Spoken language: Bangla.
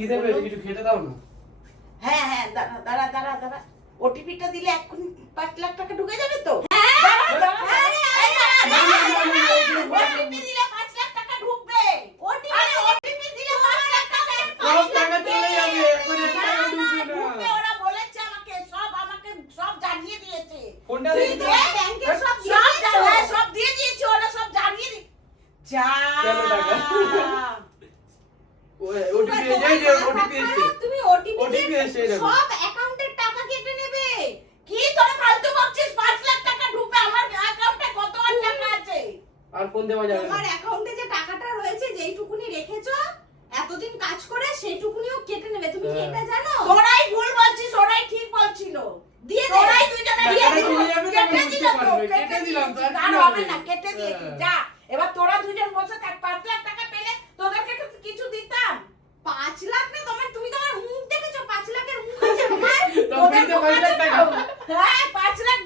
খিদে পেয়েছে, কিছু খেতে দাও না। হ্যাঁ হ্যাঁ, দাঁড়া দাঁড়া দাঁড়া, ওটিপিটা দিলে এক্ষুনি 5 লাখ টাকা ঢুকে যাবে তো। ওটিপি দিলে 5 লাখ টাকা ঢুকবে। ওটিপি দিলে 5 লাখ টাকা সব টাকা চলে যাবে, এখন 1 টাকা ঢুকবে না। ঢুকবে, ওরা বলেছে আমাকে সব জানিয়ে দিয়েছে। কোনটা তুই দিয়েছে? দে, ব্যাংকে সব দিয়ে দিয়েছে, ওরা সব জানিয়ে যা। কেন টাকা? ওটিপি এই যে ওটিপি এসেছে। তুমি ওটিপি এসেছে দেখো। সব অ্যাকাউন্টের টাকা কেটে নেবে। কি তোরা ফালতু বকছিস? 5 লাখ টাকা ঢুকবে, আমার অ্যাকাউন্টে কত আর টাকা আছে? আর ফোন দেওয়া যাবে না। তোমার অ্যাকাউন্টে যে টাকাটা রয়েছে, যেইটুকুনি রেখেছো এতদিন কাজ করে, সেইটুকুনিও কেটে নেবে। তুমি কি এটা জানো? তোরাই ভুল বলছিস, ওরাই ঠিক বলছিল। দিয়ে দে। তোরাই দুইজনে দিয়ে টাকাটা চলে যাবে না, কেটে বুঝতে দিলাম তো, পারবে। কেটে কেটে দিলাম তো, আর দিলাম। কি আর হবে হবে? না, কেটে দিয়েছি। হ্যাঁ। যা, এবার তোরা দুইজন বসে থাক। 5 লাখ টাকা পেলে তোদেরকে কিছু দিতাম। 5 লাখ না, তুমি তোমার মুখ দেখেছো? 5 লাখের মুখ আছে তোমার? তো ফ্রিতে 5 লাখ টাকা। হ্যাঁ, 5 লাখ